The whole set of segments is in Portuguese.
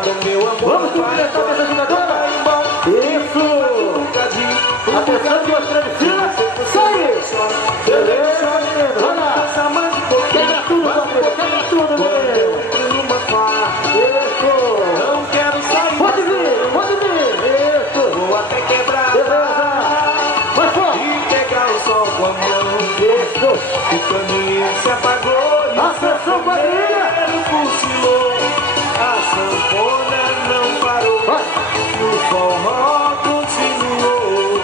Vamos cumprimentar essa jogadora. Isso. Atenção que mostrando de cima. Sai. Beleza, menino. Vai lá. Quebra tudo, Rodrigo. Quebra tudo, menino. Isso. Não quero sair. Pode vir, pode vir. Isso. Vou até quebrar. Beleza. Vai fora. E pegar o sol com a mão. Isso. O caminho se apagou. Atenção, quadrilha. Cochilou. A sanfona não parou. Vai. O forró continuou.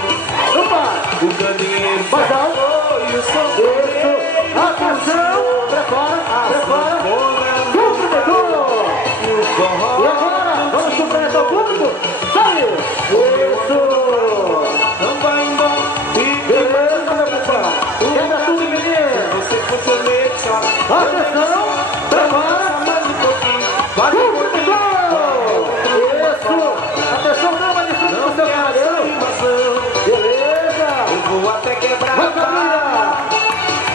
Opa. O caminho se Vai dar. apagou e o Isso. sanfoneiro Atenção. Prepara, prepara. Cumprimentou. e o forró E agora, vamos cumprimentar o público? Sai! Isso! não vai embora. Beleza, meu pessoal! Quebra tudo, menino! Você for leite, Atenção! Prepara! mais um pouquinho. Vai Cumprimentou! Isso! Atenção, dama de frente pro seu camarão! Beleza! eu vou até quebrar Vai, família!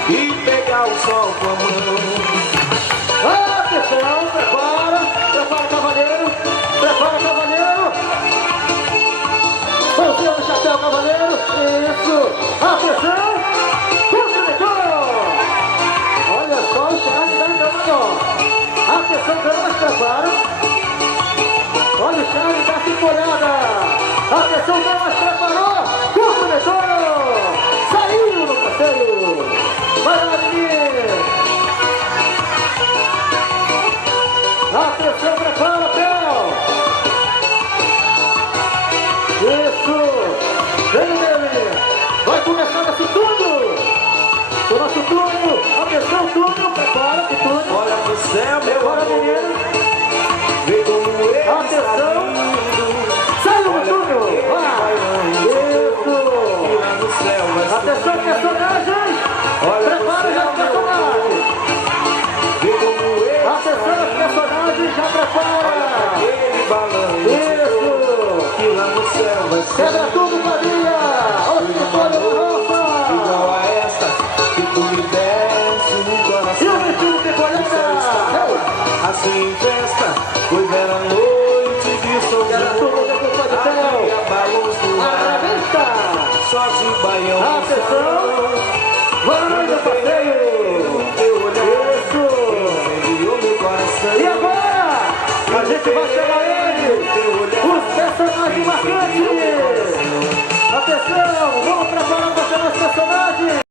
e pegar o sol com a mão. Atenção! Prepara! Prepara, cavaleiro! Prepara, cavaleiro! Voltei no chapéu, cavaleiro! Isso! Atenção! Cumprimentou! Olha só o Charles da Gama, ó! Atenção, damas, prepara! Olha o Charles da Cipolhada! Atenção, damas, preparou! Cumprimentou! Saiu no passeio! Vai lá, menino! Atenção, prepara, Theo! Isso! Vem, menino! Vai começar nosso turno! O nosso turno! Atenção, turno! Prepara, que turno! Olha pro céu, meu Prepara, amor. menino! Vê como ele está Atenção! lindo. Saiu no turno! Vai! Isso! E lá no céu vai Atenção, personagens! Prepara já os personagens! ver como ele Atenção, os personagens, já prepara! aquele balanço. Isso! E lá no céu vai ser Quebra tudo, quadrilha! Olha o escritório da igual roça! a essa que tu me deste no E o coração. vestido de colheita! Assim festa, pois era noite de São Quebra tudo, João. depois de Havia Theo! balões no ar, Arrebenta! só de baião no Atenção! salão. Vai no passeio! Teu olhar Isso! incendiou meu coração. E agora? A gente vai chegar a ele! Os personagens marcantes!